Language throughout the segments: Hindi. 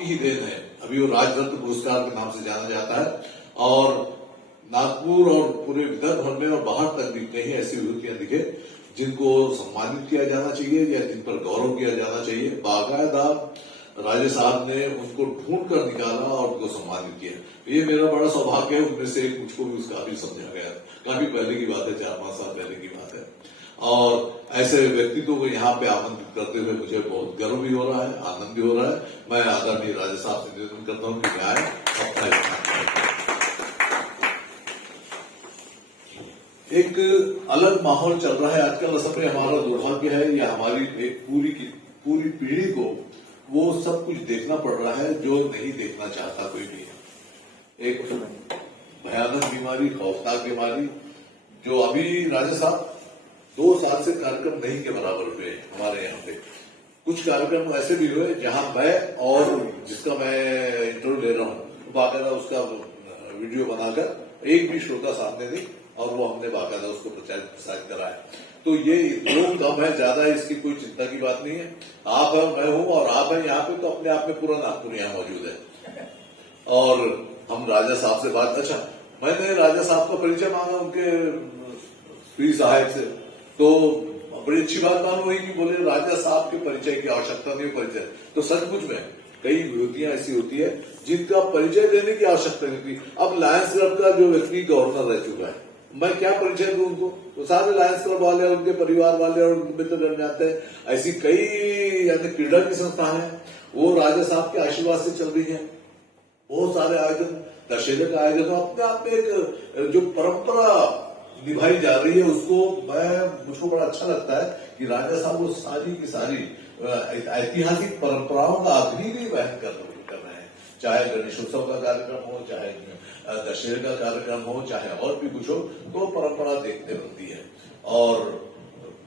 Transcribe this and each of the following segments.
आपकी ही देन है। अभी वो राजरत्न पुरस्कार के नाम से जाना जाता है और नागपुर और पूरे विदर्भ भर में और बाहर तक भी कहीं ऐसी विभूतियां दिखे जिनको सम्मानित किया जाना चाहिए या जिन पर गौरव किया जाना चाहिए। बाकायदा राजे साहब ने उनको ढूंढ कर निकाला और उनको सम्मानित किया। ये मेरा बड़ा सौभाग्य है। उनमें से एक मुझको भी उस काबिल समझा गया। काफी पहले की बात है, 4-5 साल पहले की बात है। और ऐसे व्यक्तित्व को यहाँ पे आमंत्रित करते हुए मुझे बहुत गर्व भी हो रहा है, आनंद भी हो रहा है। मैं आदरणीय राजे साहब से निवेदन करता हूँ कि आए अपना योगदान। एक अलग माहौल चल रहा है आजकल। असल में हमारा दुर्भाग्य है या हमारी एक पूरी पीढ़ी को वो सब कुछ देखना पड़ रहा है जो नहीं देखना चाहता कोई भी। एक भयानक बीमारी, खौफनाक बीमारी, जो अभी राजा साहब 2 साल से कार्यक्रम नहीं के बराबर हुए हमारे यहाँ पे। कुछ कार्यक्रम ऐसे भी हुए जहां मैं और जिसका मैं इंटरव्यू ले रहा हूँ बाकायदा उसका वीडियो बनाकर एक भी श्रोता सामने नहीं और वो हमने बाकायदा उसको प्रसारित कराया। तो ये लोग कम है ज्यादा है इसकी कोई चिंता की बात नहीं है। आप है, मैं हूं और आप है यहाँ पे, तो अपने आप में पूरा नागपुर यहाँ मौजूद है। और हम राजा साहब से बात, अच्छा मैंने राजा साहब का परिचय मांगा उनके श्री साहब से, तो बड़ी अच्छी बात मालूम हुई कि बोले राजा साहब के परिचय की आवश्यकता नहीं, परिचय तो सचमुच में कई विभूतियां ऐसी होती है जिनका परिचय देने की आवश्यकता नहीं होती। अब लायंस क्लब का जो व्यक्ति गवर्नर रह चुका है, मैं क्या परिचय दूं उनको? तो सारे लायंस क्लब वाले और उनके परिवार वाले और उनके मित्रगण जाते हैं। ऐसी कई यानी क्रीडा की संस्थाएं हैं वो राजा साहब के आशीर्वाद से चल रही है। बहुत सारे आयोजन, दशहरे का आयोजन अपने आप में एक जो परंपरा निभाई जा रही है उसको मुझको बड़ा अच्छा लगता है कि राजा साहब वो सारी की सारी ऐतिहासिक परंपराओं का अभी भी वहन कर रहे हैं। चाहे गणेशोत्सव का कार्यक्रम हो, चाहे दशहरे का कार्यक्रम हो, चाहे और भी कुछ हो, तो परंपरा देखते बनती है। और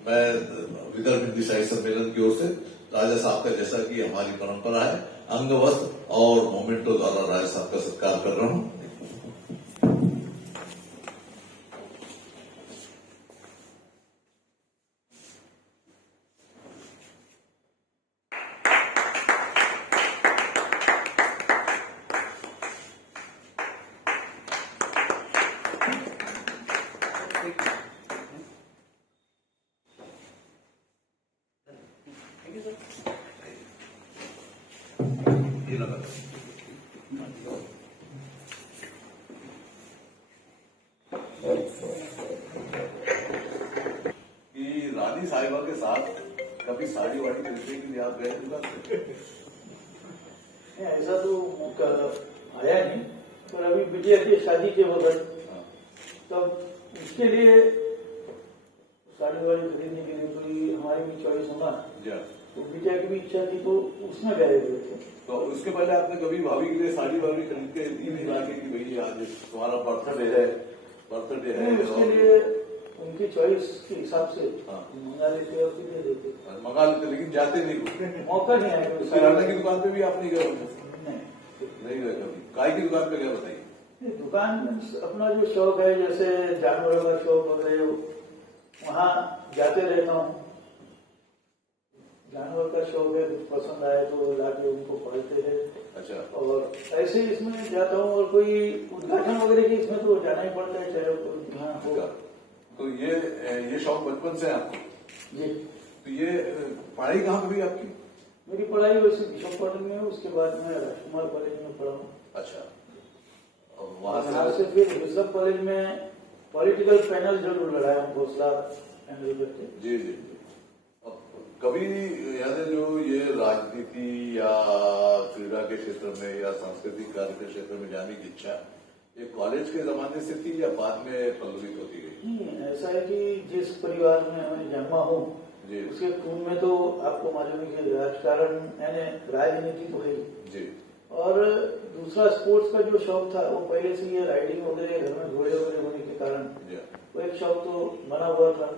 मैं विदर्भ हिंदी साहित्य सम्मेलन की ओर से राजा साहब का, जैसा कि हमारी परंपरा है, अंग वस्त्र और मोमेंटो द्वारा राजा साहब का सत्कार कर रहा हूं। रानी साहिबा के साथ कभी साड़ी वाड़ी खरीदने के लिए आप गए? ऐसा तो मौका आया नहीं, पर अभी बिटिया की शादी के वक्त तब उसके लिए साड़ी वाड़ी खरीदने के लिए कोई हमारी भी चॉइस होना, तो बिटिया की भी इच्छा थी तो उसमें गए हुए थे। तो उसके पहले आपने कभी भाभी के लिए साड़ी वाड़ी खरीद के दी नहीं लाके कि भाई आज तुम्हारा बर्थडे है? उसके लिए उनकी चॉइस के हिसाब से मंगा लेते और फिर दे देते। मंगा लेते, लेकिन जाते नहीं, मौका नहीं आया। किराना की दुकान पे भी आप नहीं गए? नहीं गए कभी। काय की दुकान पे गए बताइए? दुकान अपना जो शौक है, जैसे जानवरों का शौक वगैरह, वहाँ जाते रहता हूँ। जानवर का शौक है, कुछ पसंद आए तो लाके उनको पालते हैं। अच्छा। और ऐसे ही इसमें जाता हूँ और कोई उद्घाटन वगैरह की इसमें तो जाना ही पड़ता है, चाहे कोई यहाँ होगा। तो ये शौक बचपन से है आपको? जी। तो ये पढ़ाई कहाँ पे हुई आपकी? मेरी पढ़ाई वैसे बिशप कॉलेज में है, उसके बाद मैं राजकुमार कॉलेज में पढ़ा हूँ। अच्छा। वहां से फिर बिशप कॉलेज में पॉलिटिकल पैनल जरूर लड़ाया हूँ, घोषला हैंडल करते। जी जी। कभी यानी जो ये राजनीति या क्रीड़ा के क्षेत्र में या सांस्कृतिक कार्य के क्षेत्र में जाने की इच्छा ये कॉलेज के जमाने से थी या बाद में पल्लवित होती गई? नहीं, ऐसा है कि जिस परिवार में मैं जन्मा हूँ उसके खून में तो आपको मालूम है कि राजकारण यानी राजनीति तो है जी। और दूसरा स्पोर्ट्स का जो शौक था वो पहले से ये राइडिंग वगैरह घर में घोड़े वगैरह होने के कारण वो एक शौक तो बना हुआ था,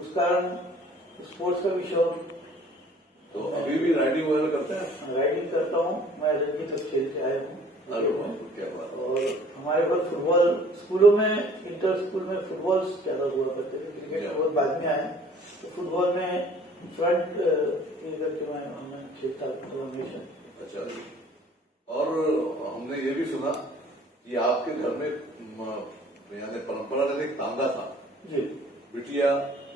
उस कारण स्पोर्ट्स का भी शौक। तो अभी भी राइडिंग वगैरह करते हैं? राइडिंग करता हूँ, मैं रणजी तक खेल के आया हूँ। क्या बात। और हमारे पास फुटबॉल स्कूलों में, इंटर स्कूल में फुटबॉल ज्यादा हुआ करते थे, क्रिकेट बहुत बाद में आए। तो फुटबॉल में फ्रंट करके मैं खेलता हमेशा। अच्छा। मैंने ये भी सुना कि आपके घर में यानी परंपरागत एक तांगा था जी। बिटिया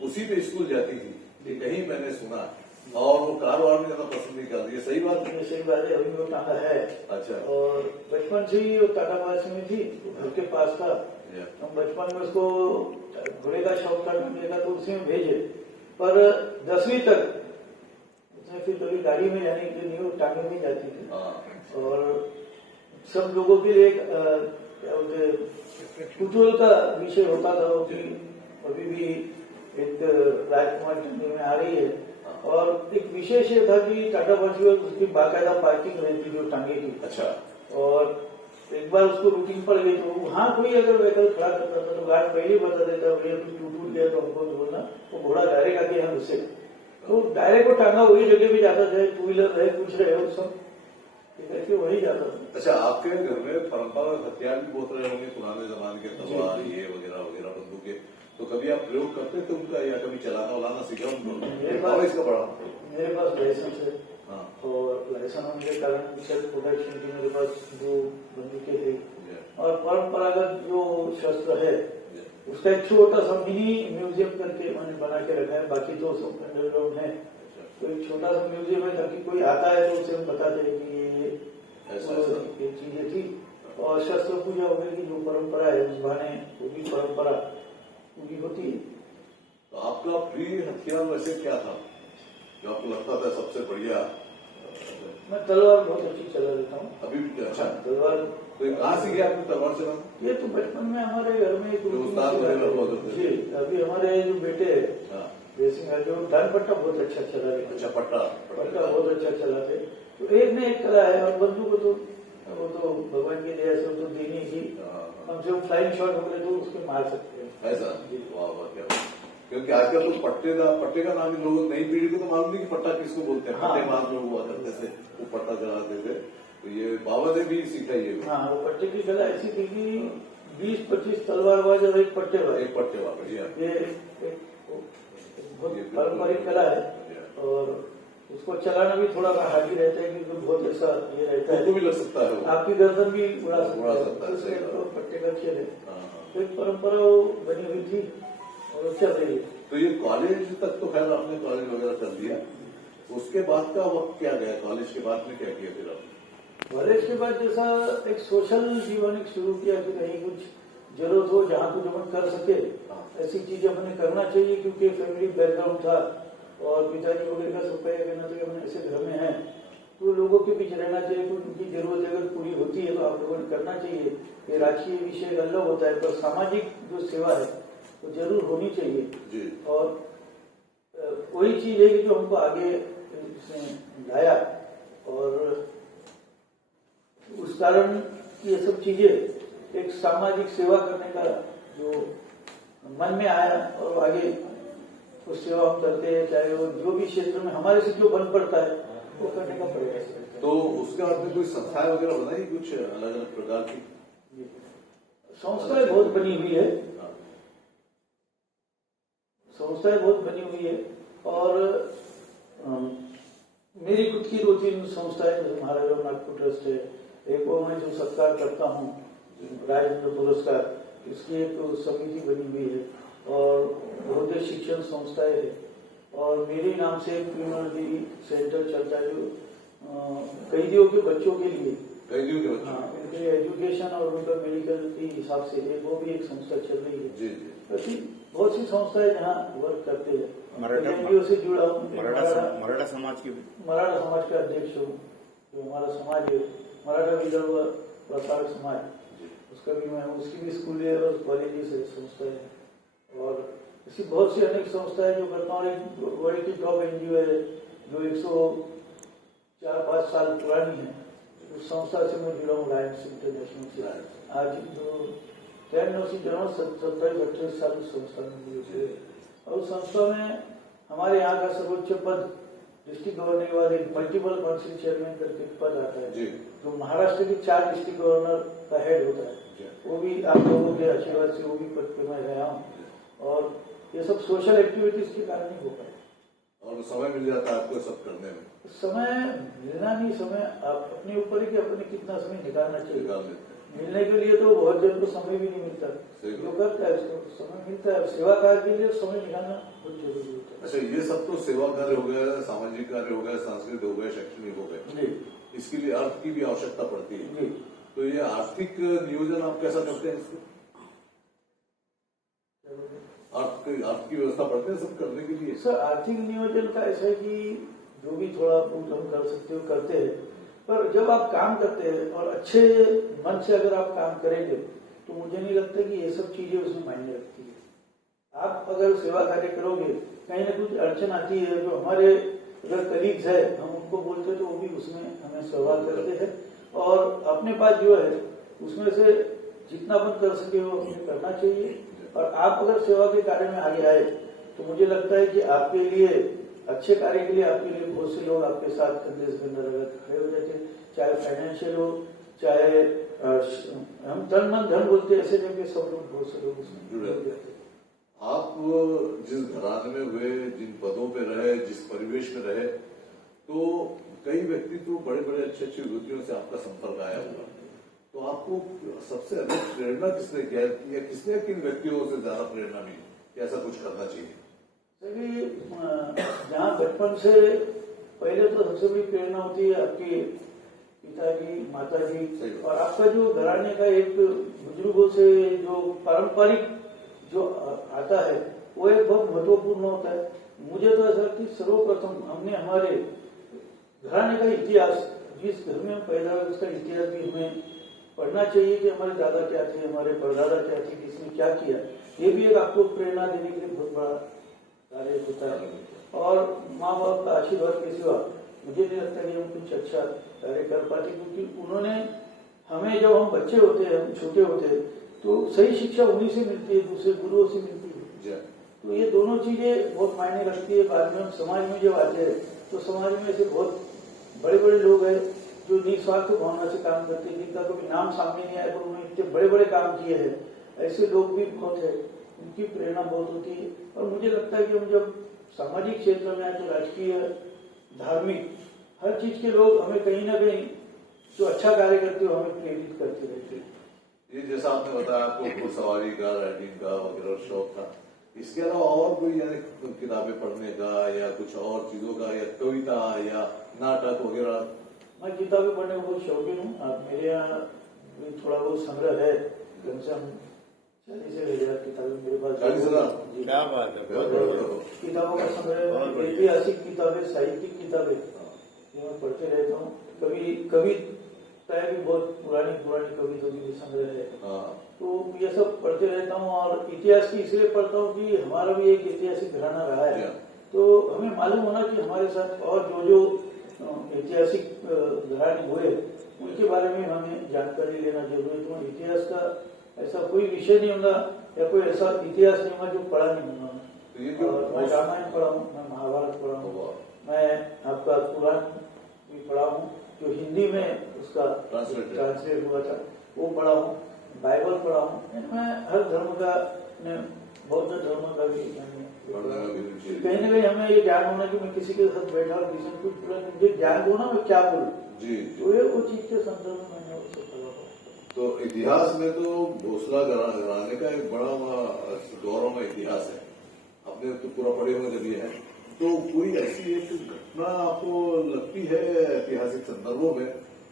उसी पे स्कूल जाती थी, ये कहीं मैंने सुना, और वो कार में ज्यादा पसंद नहीं करती है, सही बात है? ये सही बात है, अभी वो टांगा है। अच्छा। और बचपन से ही वो टाटापास में थी, घर के पास था। हम बचपन में उसको घोड़े का शौक था टांगे का, तो उसी में भेजे, पर 10वीं तक उसने फिर कभी गाड़ी में जाने के लिए वो टांगे में जाती थी। और सब लोगों के लिए क्या बोलते कुतूहल का विषय होता था कि अभी भी एक राजकुमार टांगे में आ रही है। और एक विशेष ये था कि टाटा पंच में उसकी बाकायदा पार्किंग रहती थी टांगे की। अच्छा। और एक बार उसको रूटीन पड़ गई, तो वहां कोई अगर व्हीकल खड़ा करता था तो गार्ड पहले ही बता देता भैया कुछ टूट गया तो हमको बोलना, वो घोड़ा डायरेक्ट आके यहाँ घुसे, तो डायरेक्ट वो टांगा वही जगह पे जाता था, टू व्हीलर रहे कुछ रहे वो सब करके वही जाता था। अच्छा, आपके घर में परंपरागत हथियार भी बहुत रहे होंगे पुराने जमाने के, तलवार ये वगैरह वगैरह, बंदूकें, तो कभी आप प्रयोग करते थे उनका, या कभी चलाना वलाना सीखा उनको? इसका बड़ा मेरे पास लाइसेंस है। हाँ। और लाइसेंस होने के कारण सेल्फ प्रोटेक्शन की मेरे पास जो बंदूकें थे, और परंपरागत जो शस्त्र है उसका एक छोटा सा मिनी म्यूजियम करके मैंने बना के रखा है, बाकी तो सब अंडरग्राउंड है। तो एक छोटा सा म्यूजियम है, ताकि कोई आता है तो उसे हम बताते हैं कि ये चीजें थी। और शस्त्र पूजा वगैरह की जो परंपरा है उस बहाने वो भी परंपरा पूरी होती है। तो आपका प्रिय हथियार वैसे क्या था जो आपको लगता था सबसे बढ़िया? मैं तलवार बहुत अच्छी चला लेता हूँ अभी भी? अच्छा। तलवार तो कहाँ से गया आपने तलवार चलाना? ये तो बचपन में हमारे घर में एक जी, अभी हमारे जो बेटे है रेसिंग है, जो डान पट्टा बहुत अच्छा चला रहे। अच्छा, पट्टा बहुत अच्छा चलाते। तो एक ने एक कला है, और बंदूक को तो वो तो भगवान की दया से तो देनी ही, हम जो फ्लाइंग शॉट हो गए तो उसके मार सकते हैं। ऐसा? वाह वाह, क्या बात। क्योंकि आजकल तो पट्टे का नाम ही लोग, नई पीढ़ी को तो मालूम नहीं कि पट्टा किसको बोलते हैं। पट्टे मार लोग हुआ करते थे, वो पट्टा चलाते थे। तो ये बाबा ने भी सीखा ये? हाँ, वो पट्टे की कला ऐसी थी कि 20-25 तलवारबाज और एक पट्टेबाज। एक पट्टेबाज, बढ़िया। ये बहुत पारंपरिक कला है, और उसको चलाना भी थोड़ा हार्डी रहता है, क्योंकि बहुत ऐसा ये रहता है, भी लग सकता है, आपकी गर्दन भी उड़ा सकता है। तो पट्टे का खेल है, तो एक परंपरा बनी हुई थी और चल रही है। तो ये कॉलेज तक तो खैर आपने कॉलेज वगैरह कर दिया, उसके बाद का वक्त क्या गया? कॉलेज के बाद में क्या किया फिर आपने? कॉलेज के बाद जैसा एक सोशल जीवन एक शुरू किया कि कहीं कुछ जरूरत हो, जहाँ कुछ अपन कर सके ऐसी चीजें अपने करना चाहिए, क्योंकि फैमिली बैकग्राउंड था और पिताजी वगैरह का सब कहना था कि अपन ऐसे घर में है तो लोगों के बीच रहना चाहिए, तो उनकी जरूरत अगर पूरी होती है तो आप लोगों ने करना चाहिए। ये राजकीय विषय अलग होता है, पर सामाजिक जो सेवा है वो जरूर होनी चाहिए। और वही चीज है कि जो हमको आगे लाया, और उस कारण ये सब चीजें एक सामाजिक सेवा करने का जो मन में आया, और आगे उस सेवा हम करते हैं, चाहे वो जो भी क्षेत्र में हमारे से जो बन पड़ता है वो करने का प्रयास। तो उसके बाद में कोई संस्थाएं वगैरह बनाई, कुछ अलग अलग प्रकार की संस्थाएं बहुत बनी हुई है, संस्थाएं बहुत बनी हुई है। और मेरी खुद की 2-3 संस्थाएं, जैसे महाराजा नागपुर ट्रस्ट है, एक वो मैं जो सत्कार करता हूँ राजेंद्र पुरस्कार, इसकी एक समिति बनी हुई है, और बहुत शिक्षण संस्थाएं है, और मेरे नाम से एक क्रिमिनोलॉजी सेंटर चलता है जो कैदियों के बच्चों के लिए, उनके एजुकेशन और उनका मेडिकल के हिसाब से वो भी एक संस्था चल रही है। ऐसी बहुत सी संस्थाएं जहाँ वर्क करते हैं। एनजीओ से जुड़ा हूँ, मराठा समाज का अध्यक्ष हूँ। जो हमारा समाज है मराठा विदर्भ प्रसारक समाज, उसका भी मैं, उसकी भी स्कूल और कॉलेजेस है, संस्थाएं है, और ऐसी बहुत सी अनेक संस्थाएं जो करता हूँ। एक वर्ल्ड की टॉप एनजीओ है जो 104-5 साल पुरानी है, उस संस्था से मैं जुड़ा हूँ, लायंस इंटरनेशनल से। आज जो 27-28 साल उस संस्था में जुड़े, और उस संस्था में हमारे यहाँ का सर्वोच्च पद डिस्ट्रिक्ट गवर्नर वाले मल्टीपल काउंसिल चेयरमैन करके पद आता है, जो महाराष्ट्र के 4 डिस्ट्रिक्ट गवर्नर का हेड होता है। वो भी आप लोगों के आशीर्वाद से वो भी पद पे मैं रहा हूँ, और ये सब सोशल एक्टिविटीज के कारण ही हो पाए। और समय मिल जाता है आपको सब करने में? समय मिलना नहीं, समय आप अपने ऊपर है कि अपने कितना समय निकालना चाहिए। निकाल लेते हैं। मिलने के लिए तो बहुत जन को समय भी नहीं मिलता, जो करता है उसको समय मिलता है। सेवा कार्य के लिए समय निकालना बहुत जरूरी होता है। अच्छा, ये सब तो सेवा कार्य हो गया, सामाजिक कार्य हो गया, सांस्कृतिक हो गया, शैक्षणिक हो गया, इसके लिए अर्थ की भी आवश्यकता पड़ती है। तो ये आर्थिक नियोजन आप कैसा करते हैं इसको? अर्थ की व्यवस्था पड़ते हैं सब करने के लिए? सर, आर्थिक नियोजन का ऐसा है कि जो भी थोड़ा बहुत हम कर सकते हो करते हैं, पर जब आप काम करते हैं और अच्छे मन से अगर आप काम करेंगे तो मुझे नहीं लगता कि ये सब चीजें उसमें मायने रखती है। आप अगर सेवा कार्य करोगे, कहीं ना कुछ अड़चन आती है, जो हमारे अगर कलीग्स है हम उनको बोलते हैं तो वो भी उसमें हमें सहयोग करते हैं, और अपने पास जो है उसमें से जितना अपन कर सके वो हमें करना चाहिए। और आप अगर सेवा के कार्य में आगे आए तो मुझे लगता है कि आपके लिए अच्छे कार्य के लिए आपके लिए बहुत से लोग आपके साथ कंधे से कंधा लगा खड़े हो जाते हैं, चाहे फाइनेंशियल हो, चाहे हम तन मन धन बोलते हैं, ऐसे जगह सब लोग बहुत से लोग उसमें जुड़े हो जाते हैं। आप जिस घराने में हुए, जिन पदों पे रहे, जिस परिवेश में रहे, तो कई व्यक्ति तो बड़े बड़े अच्छे अच्छे विभूतियों से आपका संपर्क आया होगा, तो आपको सबसे अधिक प्रेरणा किसने किया या किसने किन व्यक्तियों से ज्यादा प्रेरणा मिली, ऐसा कुछ करना चाहिए? जहाँ बचपन से पहले तो सबसे बड़ी प्रेरणा होती है आपके पिताजी, माताजी, और आपका जो घराने का एक बुजुर्गों से जो पारंपरिक जो आता है वो एक बहुत महत्वपूर्ण होता है। मुझे तो ऐसा लगता है सर्वप्रथम हमने हमारे घराने का इतिहास, जिस घर में हम पैदा हुए उसका इतिहास भी हमें पढ़ना चाहिए कि हमारे दादा क्या थे, हमारे परदादा क्या थे, किसने क्या किया। ये भी एक आपको प्रेरणा देने के लिए बहुत बड़ा कार्य होता है। और माँ बाप का आशीर्वाद के सिवा मुझे नहीं लगता कि हम कुछ अच्छा कार्य कर पाते, क्योंकि उन्होंने हमें, जब हम बच्चे होते हैं, हम छोटे होते हैं, तो सही शिक्षा उन्हीं से मिलती है, दूसरे गुरुओं से मिलती है। तो ये दोनों चीजें बहुत मायने रखती है। बाद में हम समाज में जब आते हैं तो समाज में ऐसे बहुत बड़े बड़े लोग हैं जो निस्वार्थ भावना से काम करते हैं, जिनका कभी नाम सामने नहीं आया पर उन्होंने इतने बड़े बड़े काम किए हैं, ऐसे लोग भी बहुत है, उनकी प्रेरणा बहुत होती है। और मुझे लगता है कि हम जब सामाजिक क्षेत्र में आए तो राजकीय, धार्मिक, हर चीज के लोग हमें कहीं ना कहीं जो अच्छा कार्य करते हो हमें प्रेरित करते रहते हैं। ये जैसा आपने बताया आपको घुड़सवारी का, राइडिंग का वगैरह शौक था, इसके अलावा और कोई यानी किताबें पढ़ने का या कुछ और चीजों का, या कविता या नाटक वगैरह? मैं किताबें पढ़ने का बहुत शौकीन हूँ। आप मेरे यहाँ थोड़ा बहुत संग्रह है, कम से कम 40,000 किताबें मेरे पास। 40,000? क्या बात है, बहुत किताबों का संग्रह, ऐतिहासिक किताबें, साहित्यिक किताबें ये मैं पढ़ते रहता हूँ। कभी कभी भी बहुत पुरानी कविताओं की भी संग्रह है, तो ये सब पढ़ते रहता हूँ। और इतिहास की इसलिए पढ़ता हूँ कि हमारा भी एक ऐतिहासिक घराना रहा है, तो हमें मालूम होना कि हमारे साथ और जो ऐतिहासिक घराने हुए उनके बारे में हमें जानकारी लेना जरूरी है। तो इतिहास का ऐसा कोई विषय नहीं होगा या कोई ऐसा इतिहास नहीं होगा जो पढ़ा नहीं होगा। और मैं रामायण पढ़ा हूँ, मैं महाभारत पढ़ा हूँ, मैं आपका पुराण भी पढ़ा हूँ, जो हिंदी में उसका ट्रांसलेट हुआ था वो पढ़ा हूँ, बाइबल पढ़ा हूँ। मैं हर धर्म का, बौद्ध धर्म का भी कहीं ना कहीं हमें ये ज्ञान होना कि मैं किसी के साथ बैठा और किसी कुछ मुझे ज्ञान दो ना, मैं क्या बोलूँ, तो ये वो चीज के संदर्भ में मैंने उसको पढ़ा। तो इतिहास में तो भोसला घराने का एक बड़ा गौरवमय इतिहास है, आपने तो पूरा पढ़े हुए जब ये है, तो कोई ऐसी एक घटना आपको लगती है ऐतिहासिक संदर्भों में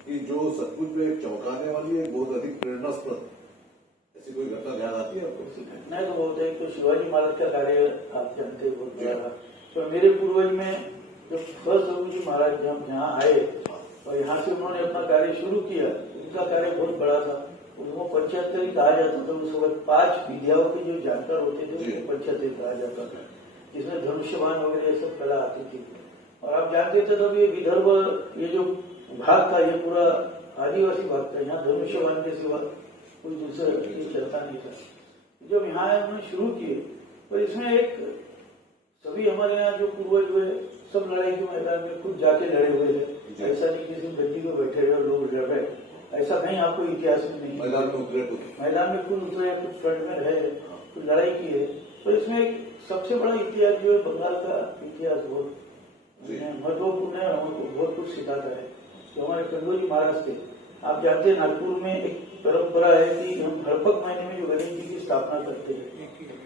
कि जो सचमुच में एक चौंकाने वाली है, बहुत अधिक प्रेरणास्पद, ऐसी कोई घटना ध्यान आती है आपको? घटना तो बहुत है। तो शिवाजी महाराज का कार्य आप जानते हैं बहुत बड़ा। तो मेरे पूर्वज में जब फर्स्ट जी महाराज जब यहाँ आए और यहाँ से उन्होंने अपना कार्य शुरू किया, उनका कार्य बहुत बड़ा था। उनको पंचायत कहा जाता था। उस वक्त 5 विद्याओं के जो जानकार होते थे उनको पंचायत कहा जाता था, जिसमें धनुष्यबाण वगैरह सब कला आती थी। और आप जानते थे तब ये विदर्भ, ये जो भाग था ये पूरा आदिवासी भाग था, यहाँ धनुष्यबाण के सिवा कोई दूसरा चलता नहीं था। जब यहाँ उन्होंने शुरू किए, पर इसमें एक सभी हमारे यहाँ जो पूर्वज हुए सब लड़ाई के मैदान में खुद जाके लड़े हुए थे। ऐसा नहीं किसी गद्दी को बैठे रहे लोग लड़ रहे, ऐसा कहीं आपको इतिहास में नहीं। मैदान में खुद उतरे, कुछ फ्रंट में रहे, कुछ लड़ाई की है। तो इसमें एक सबसे बड़ा इतिहास जो है बंगाल का इतिहास बहुत महत्वपूर्ण है, हमको बहुत कुछ सिखाता है। कि हमारे खंडोजी महाराज थे, आप जानते हैं नागपुर में एक परंपरा है कि हम हड़पक महीने में जो गणेश जी की स्थापना करते हैं,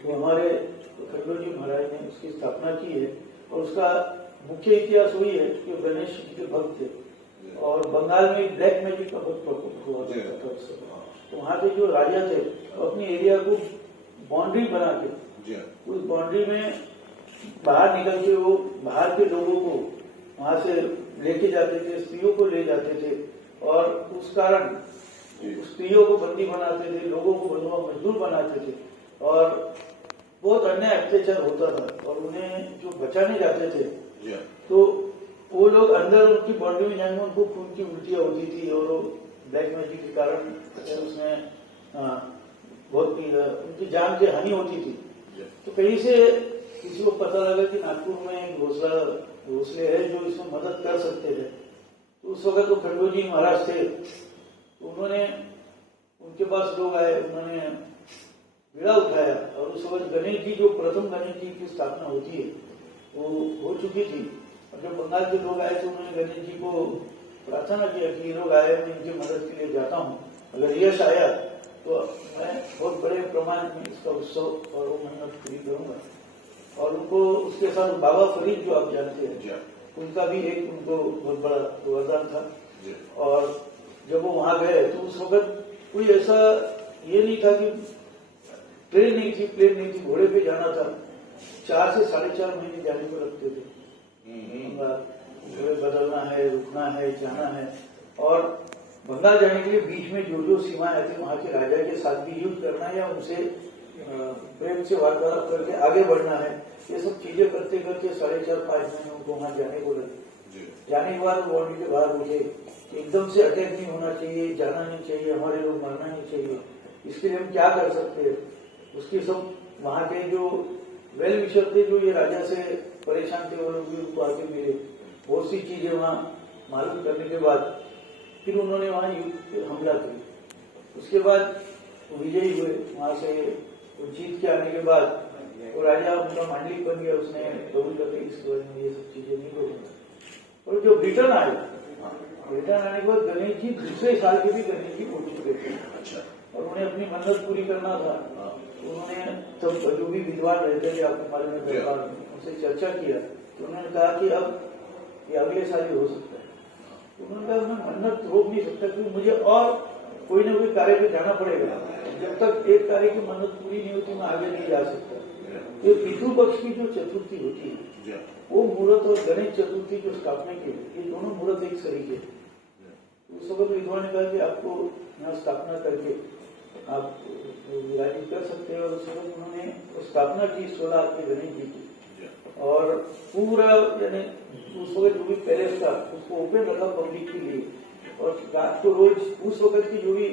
तो हमारे खंडोजी महाराज ने उसकी स्थापना की है। और उसका मुख्य इतिहास वही है कि गणेश जी के भक्त थे और बंगाल में ब्लैक मैजिक का बहुत प्रकोप हुआ करता था उस समय। तो वहाँ के जो राजा थे अपनी एरिया को बाउंड्री बना के उस बाउंड्री में बाहर निकल के वो बाहर के लोगों को वहां से लेके जाते थे, स्त्रियों को ले जाते थे और उस कारण स्त्रियों को बंदी बनाते थे, लोगों को बंधुआ मजदूर बनाते थे और बहुत अन्याय अत्याचार होता था। और उन्हें जो बचाने जाते थे तो वो लोग अंदर उनकी बाउंड्री में जाएंगे, उनको खून की उल्टियां होती थी और ब्लैक मैजिक के कारण उसमें बहुत उनकी जान की हानि होती थी। तो कहीं से किसी को पता लगा कि नागपुर में एक घोंसले है जो इसमें मदद कर सकते थे। तो उस वक्त तो खंडोजी महाराज थे, तो उन्होंने उनके पास लोग आए, उन्होंने बीड़ा उठाया और उस वक्त गणेश जी जो प्रथम गणेश जी की स्थापना होती है वो हो चुकी थी। और जब बंगाल के लोग आए तो उन्होंने गणेश जी को प्रार्थना किया कि ये लोग आए, मैं इनकी मदद के लिए जाता हूँ, अगर यश आया तो मैं बहुत बड़े प्रमाण में इसका उत्सव और वो मन्नत पूरी करूंगा। और उनको उसके साथ बाबा फरीद जो आप जानते हैं उनका भी एक उनको बहुत बड़ा वरदान था। और जब वो वहां गए तो उस वक्त कोई ऐसा ये नहीं था कि ट्रेन नहीं थी, प्लेन नहीं थी, घोड़े पे जाना था। 4 से 4.5 महीने जाने को लगते थे। घोड़े बदलना है, रुकना है, जाना है। और बंगाल जाने के लिए बीच में जो जो सीमाएं आती वहां के राजा के साथ भी युद्ध करना है या उनसे प्रेम से वार्तालाप करके आगे बढ़ना है, ये सब चीजें करते करते 4.5-5 महीने उनको वहां जाने को लगे। जाने के बाद बाउंड्री के बाहर उठे, एकदम से अटैक नहीं होना चाहिए, जाना नहीं चाहिए, हमारे लोग मरना नहीं चाहिए, इसके लिए हम क्या कर सकते हैं। उसकी सब वहां के जो वेल विशर थे, जो ये राजा से परेशान थे, वो लोग भी उनको आगे मिले। बहुत सी चीजें वहां मालूम करने के बाद फिर उन्होंने वहां युद्ध पे हमला किया। उसके बाद विजयी हुए, वहां से जीत के आने के बाद वो राजा उनका मांडलिक बन गया, उसने कबूल कर इस बारे में ये सब चीजें नहीं होगी। और जो ब्रिटेन आए, ब्रिटेन आने के बाद गणेश जी दूसरे साल के भी गणेश जी पहुंच चुके थे। और उन्हें अपनी मन्नत पूरी करना था। उन्होंने सब जो भी विद्वान रहते थे आपके बारे में दरबार में उनसे चर्चा किया तो उन्होंने कहा कि अब ये अगले साल ही हो सकता है। तो उन्होंने कहा मैं मन्नत रोक नहीं सकता क्योंकि मुझे और कोई ना कोई कार्य पे जाना पड़ेगा। जब तक एक कार्य की मन्नत पूरी नहीं होती मैं आगे नहीं जा सकता। ये पितृ पक्ष की जो चतुर्थी होती है वो मुहूर्त और गणेश चतुर्थी जो स्थापना की ये दोनों मुहूर्त एक सरीके। उस वक्त विद्वान ने कहा कि आपको यहाँ स्थापना करके आप विराजित कर सकते हैं। और उस वक्त उन्होंने स्थापना की 16 के गणेश जी की और पूरा यानी उस वक्त जो भी पैलेस था उसको ओपन रखा पब्लिक के लिए। और रात को रोज उस वक्त की जो भी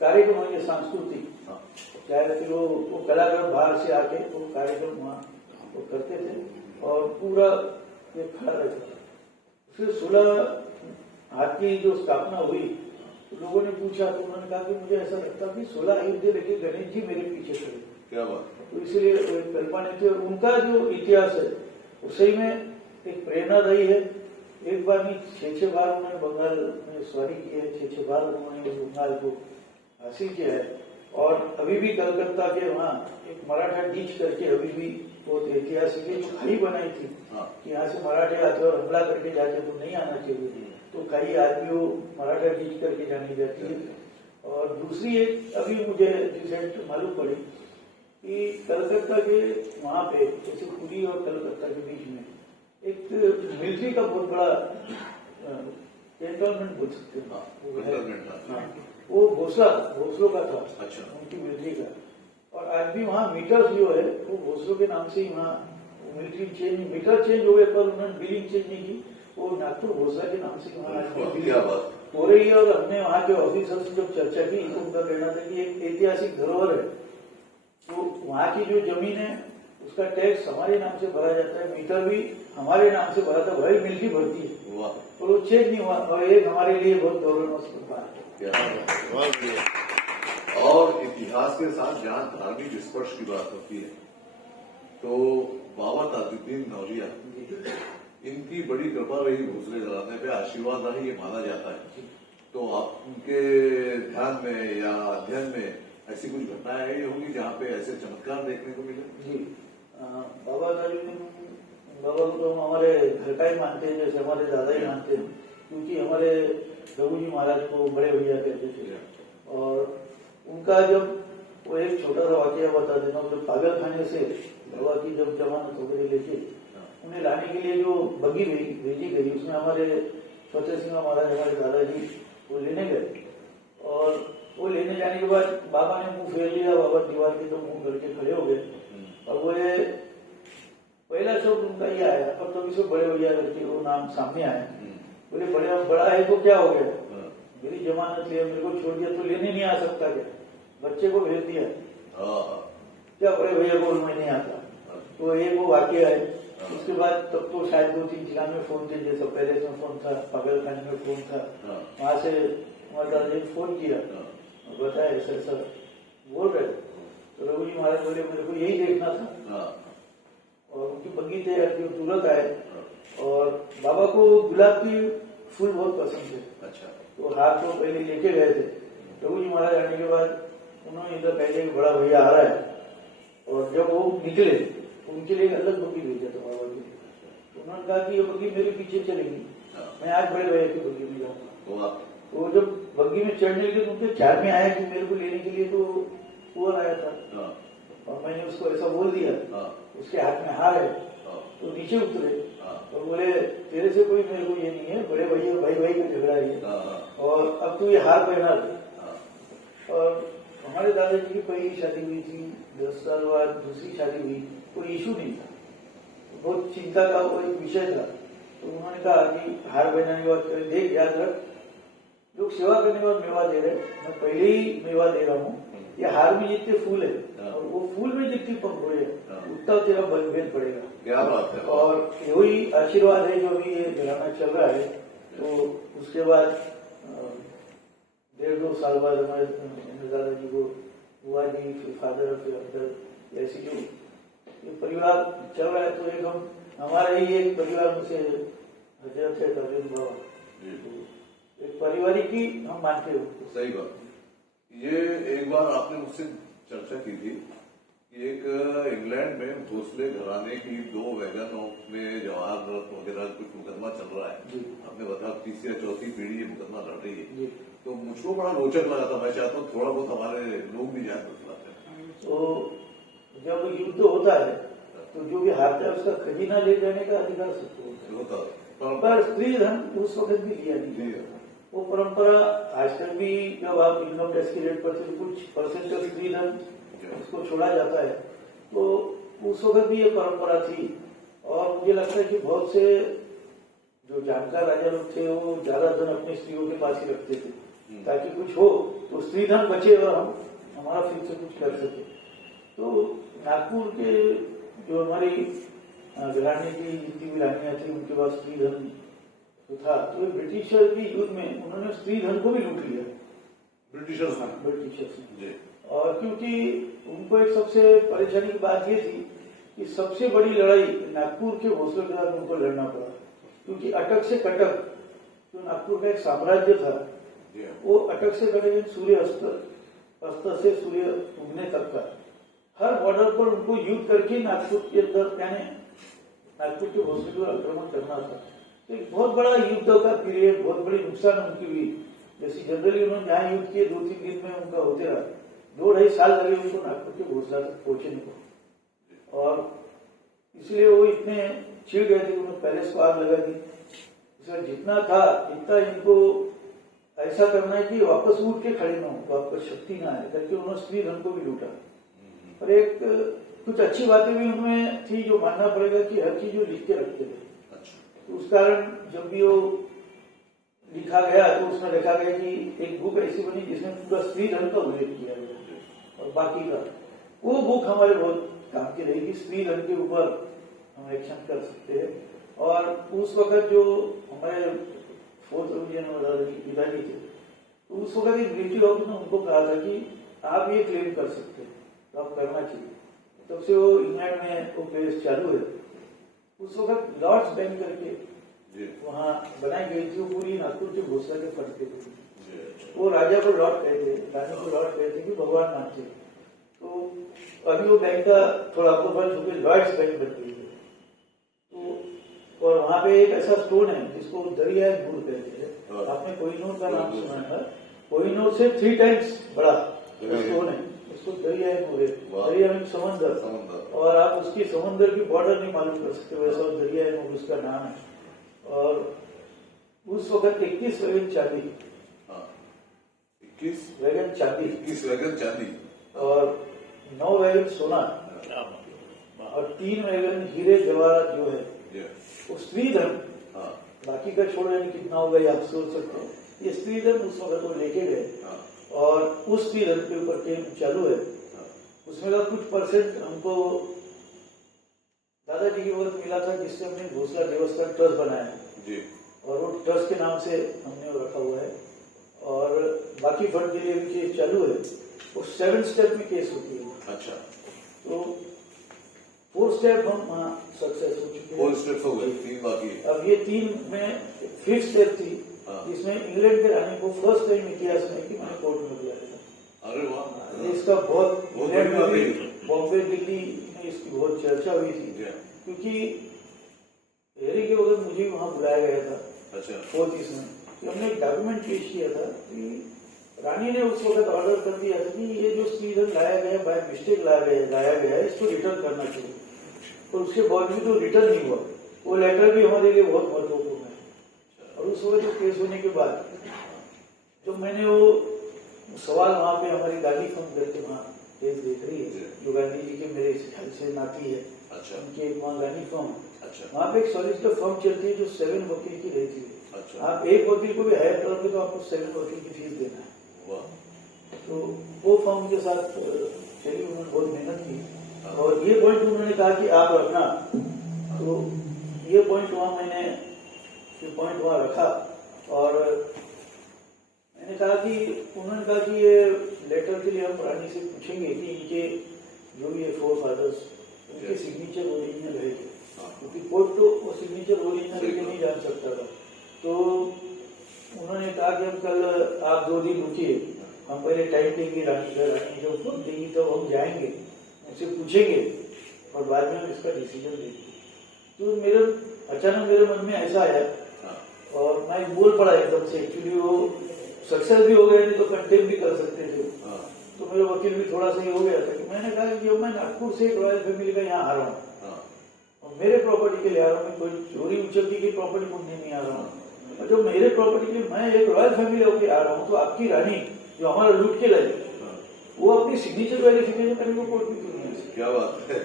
कार्यक्रम होंगे सांस्कृतिक, चाहे फिर वो कलाकार बाहर से आके वो कार्यक्रम वहाँ वो करते थे और पूरा ये खड़ा रहता था। फिर 16 हाथ की जो स्थापना हुई तो लोगों ने पूछा तो उन्होंने कहा कि मुझे ऐसा लगता कि 16 अयोध्या लेके गणेश जी मेरे पीछे खड़े। क्या बात। तो इसलिए कल्पना नहीं थी। और उनका जो इतिहास है उसे में एक प्रेरणादायी है। एक बार नहीं 6 बार उन्होंने बंगाल में सवारी की है, 6 बार उन्होंने बंगाल को हासिल किया है। और अभी भी कलकत्ता के वहाँ एक मराठा डीच करके अभी भी बहुत ऐतिहासिक है जो खाई बनाई थी कि यहाँ से मराठे आते और हमला करके जाते तो नहीं आना चाहिए, तो खाई आज भी वो मराठा डीच करके जानी जाती है। और दूसरी एक अभी मुझे रिसेंट मालूम पड़ी कि कलकत्ता के वहाँ पे जैसे पुरी और कलकत्ता के बीच में एक मिलिट्री का बहुत बड़ा कैंटोनमेंट बोल सकते हैं, वो घोंसलों का था। अच्छा। उनकी मिलिट्री का। और आज भी वहाँ मीटर्स जो है वो घोंसलों के नाम से ही वहाँ मिलिट्री चेंज मीटर चेंज हो गए पर उन्होंने बिलिंग चेंज नहीं की, वो नागपुर घोंसला के नाम से वहाँ हो रही है। और हमने वहाँ के ऑफिसर से जब चर्चा की तो उनका कहना था कि एक ऐतिहासिक धरोहर है, तो वहाँ की जो जमीन है उसका टैक्स हमारे नाम से भरा जाता है, मीटर भी हमारे नाम से भरा था, भाई मिलिट्री भरती है और वो चेंज नहीं हुआ। और एक हमारे लिए बहुत गौरवास्पद बात है। और इतिहास के साथ जहाँ धार्मिक स्पर्श की बात होती है तो बाबा ताजुद्दीन नौलिया, इनकी बड़ी कृपा रही घोंसले जलाने पे, आशीर्वाद रहा, ये माना जाता है। तो आपके ध्यान में या अध्ययन में ऐसी कुछ घटनाएं आई होंगी जहाँ पे ऐसे चमत्कार देखने को मिले? जी, बाबा ताजुद्दीन बाबा को तो हम हमारे घर का ही मानते हैं, जैसे हमारे दादा ही मानते हैं, क्योंकि हमारे रघु जी महाराज को बड़े भैया कहते थे। और उनका जब वो एक छोटा सा वाकया बता देता हूँ, जब पागल खाने से बाबा की जब जमानत हो गई लेके उन्हें लाने के लिए जो बगी भेजी गई, उसमें हमारे फतेह सिंह महाराज हमारे दादाजी वो लेने गए। और वो लेने जाने के बाद बाबा ने मुंह फेर लिया, बाबा दीवार के तो मुंह करके खड़े हो गए। और वो पहला शब्द उनका ये आया, और तो किसी बड़े भैया करके वो नाम सामने आया। बोले बड़ा है तो क्या हो गया, मेरी जमानत लिया, मेरे को छोड़ दिया तो लेने नहीं आ सकता क्या? बच्चे को भेज दिया, क्या बड़े भैया को मैं नहीं आता। तो ये वो वाक्य है। उसके बाद तब तो शायद 2-3 जिला में फोन थे, जैसे पहले से फोन था, पागल खाने में फोन था, वहां से हमारे दादा ने फोन किया, बताया ऐसा ऐसा बोल रहे। तो रघु जी महाराज बोले मेरे को यही देखना था। और उनकी बगी थे जो तुरंत आए। और बाबा को गुलाब की फूल बहुत पसंद थे। अच्छा। तो हाथ को पहले लेके गए थे। रघु जी महाराज आने के बाद उन्होंने इधर पहले बड़ा भैया आ रहा है, और जब वो निकले तो उनके लिए अलग बगी भेजा था बाबा के लिए। तो उन्होंने कहा कि ये बगी मेरे पीछे चलेगी, मैं आज बड़े भैया की बगी में जाऊंगा। तो जब बग्गी में चढ़ने के लिए उनके ख्याल में आया कि मेरे को लेने के लिए तो कुंवर आया था, और मैंने उसको ऐसा बोल दिया, उसके हाथ में हार है, तो नीचे उतरे और बोले तेरे से कोई मेरे को ये नहीं है, बड़े भैया भाई का झगड़ा है, और अब तू ये हार पहना दे। और हमारे दादाजी की पहली शादी हुई थी, 10 साल बाद दूसरी शादी हुई, कोई इशू नहीं था, बहुत चिंता का वो एक विषय था। तो उन्होंने कहा कि हार पहनाने के बाद देख याद रख, लोग सेवा करने के बाद मेवा दे रहे, मैं पहले ही मेवा दे रहा हूँ, ये हार में जितने फूल है और वो फूल में जितनी पंख है उतना तेरा भेद पड़ेगा। क्या बात है। और यही आशीर्वाद है जो अभी ये घराना चल रहा है। तो उसके बाद 1.5-2 साल बाद हमारे दादाजी को बुआ जी, फिर फादर, फिर अंकल, ऐसी जो ये परिवार चल रहा है। तो एक हमारे ही एक परिवार में से हजरत है ताजुद्दीन बाबा, एक पारिवारिक ही हम मानते हो। सही बात। ये एक बार आपने मुझसे चर्चा की थी कि एक इंग्लैंड में भोसले घराने की 2 वैगनों में जवाहर वगैरह कुछ मुकदमा चल रहा है। आपने बताया 3री या 4थी पीढ़ी ये मुकदमा लड़ रही है। तो मुझको बड़ा रोचक लगा था, मैं चाहता हूँ थोड़ा बहुत हमारे लोग भी जान बतलाते हैं। तो जब युद्ध होता है तो जो भी हारता है उसका खजीना ले जाने का अधिकार सबको होता है, पर स्त्री धन उस वक्त भी लिया नहीं। वो परंपरा आज तक भी, जब आप इनकम टैक्स की रेट पर से कुछ परसेंट का स्त्री धन उसको छोड़ा जाता है, तो उस वक्त भी ये परंपरा थी। और मुझे लगता है कि बहुत से जो जानकार राजा लोग थे वो ज्यादा धन अपनी स्त्रियों के पास ही रखते थे, ताकि कुछ हो तो स्त्री धन बचे और हम हमारा फिर से कुछ कर सके। तो नागपुर के जो हमारी घराने की जितनी भी रानियां थी उनके पास स्त्री धन तो था। तो ब्रिटिशर की युद्ध में उन्होंने स्त्री धन को भी लूट लिया, ब्रिटिशर्स ने। और क्योंकि उनको एक सबसे परेशानी की बात ये थी कि सबसे बड़ी लड़ाई नागपुर के भोसले के साथ उनको लड़ना पड़ा, क्योंकि अटक से कटक जो नागपुर का एक साम्राज्य था, वो अटक से कटक सूर्य अस्त से सूर्य उगने तक का हर बॉर्डर पर उनको युद्ध करके नागपुर के अंदर, यानी नागपुर के भोसले पर आक्रमण करना था। तो एक बहुत बड़ा युद्ध का पीरियड, बहुत बड़ी नुकसान उनकी हुई। जैसे जनरली उन्होंने जहाँ युद्ध किए 2-3 दिन में उनका होते रहा, 2-2.5 साल लगे उनको नागपुर के भोसला तक पहुंचने को। और इसलिए वो इतने छिड़ गए थे, उन्होंने पैलेस को आग लगा दी। इसलिए जितना था इतना इनको ऐसा करना है कि वापस उठ के खड़े ना हो, वापस शक्ति ना आए, करके उन्होंने स्त्री धन को भी लूटा। और एक कुछ अच्छी बातें भी उनमें थी जो मानना पड़ेगा कि हर चीज वो लिख के रखते थे। तो उस कारण जब भी वो लिखा गया तो उसमें देखा गया कि एक बुक ऐसी बनी जिसमें पूरा स्त्री धन का उल्लेख किया गया, और बाकी का वो बुक हमारे बहुत काम की रहेगी। स्त्री धन के ऊपर हम एक्शन कर सकते हैं। और उस वक्त जो हमारे 4th डिवीजन पिताजी थे, तो उस वक्त एक ब्रिटिश ऑफिसर ने उनको कहा था कि आप ये क्लेम कर सकते हैं, तो आप करना चाहिए। तब से वो इंग्लैंड में वो केस चालू है। उस वक्त लॉर्ड्स बैंक करके वहाँ बनाई गई थी, वो पूरी नागपुर के घोषणा के फंड पे थी। वो राजा को लॉर्ड कहते, रानी को लॉर्ड कहते कि भगवान मानते। तो अभी वो बैंक का थोड़ा अप्रूवल होकर लॉर्ड्स बैंक बन गई है। तो और वहाँ पे एक ऐसा स्टोन है जिसको दरिया गुड़ कहते हैं। आपने कोहिनूर का नाम सुना है? कोहिनूर से 3 टाइम्स बड़ा स्टोन है, उसको दरिया गुड़ है। दरिया में समंदर, और आप उसकी समंदर की बॉर्डर नहीं मालूम कर सकते, वैसा दरिया गुड़ उसका नाम है। और उस वक्त 21 वैगन चांदी, 21 वैगन चांदी और 9 वैगन सोना और 3 वैगन हीरे जवाहरात जो है वो स्त्री धर्म। बाकी का छोड़ यानी कितना होगा ये आप सोच सकते हैं। ये स्त्री धर्म उस वक्त वो लेके गए और उस स्त्री धर्म के ऊपर केम चालू है। उसमें का कुछ परसेंट हमको दादाजी की वक्त मिला था, जिससे हमने घोषला देवस्थान ट्रस्ट बनाया जी, और वो ट्रस्ट के नाम से हमने वो रखा हुआ है। और बाकी फंड के लिए भी केस चालू है। वो 7 स्टेप में केस होती है। अच्छा, तो 4 स्टेप हम वहाँ सक्सेस हो चुके हैं। 4 स्टेप हो गए, 3 बाकी। अब ये 3 में 5th स्टेप थी, जिसमें इंग्लैंड के रानी को फर्स्ट टाइम इतिहास में कि मैंने कोर्ट में बुलाया था। अरे वाह, इसका बहुत बॉम्बे दिल्ली में इसकी बहुत चर्चा हुई थी, क्योंकि हेरी के वक्त मुझे वहाँ बुलाया गया था। अच्छा, 4th इसमें हमने एक डॉक्यूमेंट पेश किया था कि रानी ने उस वक्त ऑर्डर कर दिया था कि ये जो स्त्री धन लाया गया बाय मिस्टेक लाया गया है, इसको रिटर्न करना चाहिए। और उसके बावजूद तो रिटर्न नहीं हुआ। वो लेटर भी हमारे लिए बहुत महत्वपूर्ण है। और उस वक्त जो केस होने के बाद जब मैंने वो सवाल वहाँ पे हमारी गांधी फर्म करके वहाँ केस देख रही है, जो गांधी जी के मेरे ख्याल से नाती है। अच्छा, उनकी वहाँ गांधी फर्म। अच्छा, वहाँ पे एक सॉलिसिटर फर्म चलती है जो 7 वकील की रहती है। अच्छा, आप एक वकील को भी हायर करोगे तो आपको 7 वकील की फीस देना है। तो वो फर्म के साथ चलिए उन्होंने बहुत मेहनत की और ये पॉइंट उन्होंने कहा कि आप रखना। तो ये पॉइंट वहाँ रखा और मैंने कहा कि उन्होंने कहा कि ये लेटर के लिए हम रानी से पूछेंगे कि इनके जो भी 4 फादर्स उनके सिग्नेचर ओरिजिनल है, क्योंकि कोर्ट तो वो सिग्नेचर ओरिजिनल लेके नहीं जान सकता था। तो उन्होंने कहा कि हम कल आप 2 दिन रुकिए, हम पहले टाइम देंगे रानी का, रानी जब फोन देंगी तो हम जाएंगे, उनसे पूछेंगे और बाद में हम इसका डिसीजन देंगे। तो अचानक मेरे मन में ऐसा आया और मैं बोल पड़ा एकदम से। एक्चुअली वो सक्सेस भी हो गए थे तो कंटेम भी कर सकते थे। तो मेरे वकील भी थोड़ा सा ही हो गया था कि मैंने कहा कि मैं नागपुर से एक रॉयल फैमिली का यहाँ आ रहा हूँ और मेरे प्रॉपर्टी के लिए आ रहा हूँ, कोई चोरी उचलती की प्रॉपर्टी मुझे नहीं आ रहा हूँ। और जो मेरे प्रॉपर्टी के लिए मैं एक रॉयल फैमिली होकर आ रहा हूँ, तो आपकी रानी जो हमारा लूट के लाई वो अपनी सिग्नेचर वेरिफिकेशन करने को कोर्ट में क्यों नहीं है? क्या बात है।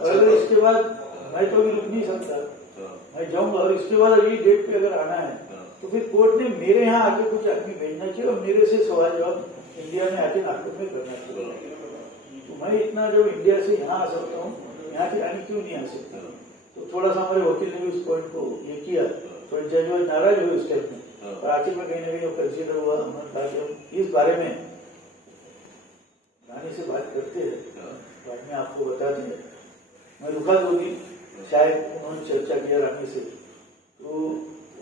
अगर इसके बाद मैं तो अभी रुक नहीं सकता, मैं जाऊंगा। और इसके बाद अगली डेट पे अगर आना है तो फिर कोर्ट ने मेरे यहाँ आके कुछ आदमी भेजना चाहिए और मेरे से सवाल जवाब इंडिया में आके नागपुर में करना चाहिए। तो मैं इतना जो इंडिया से यहाँ आ सकता हूँ, यहाँ की रानी क्यों नहीं आ सकता? तो थोड़ा सा हमारे वकील ने भी उस पॉइंट को ये किया, तो जज नाराज हुए उस टाइम में। और आखिर में कहीं ना कहीं वो कंसिडर हुआ। उन्होंने कहा कि हम इस बारे में रानी से बात करते हैं, बाद में आपको बता दें। मैं रुका 2 दिन, शायद उन्होंने चर्चा किया रानी से, तो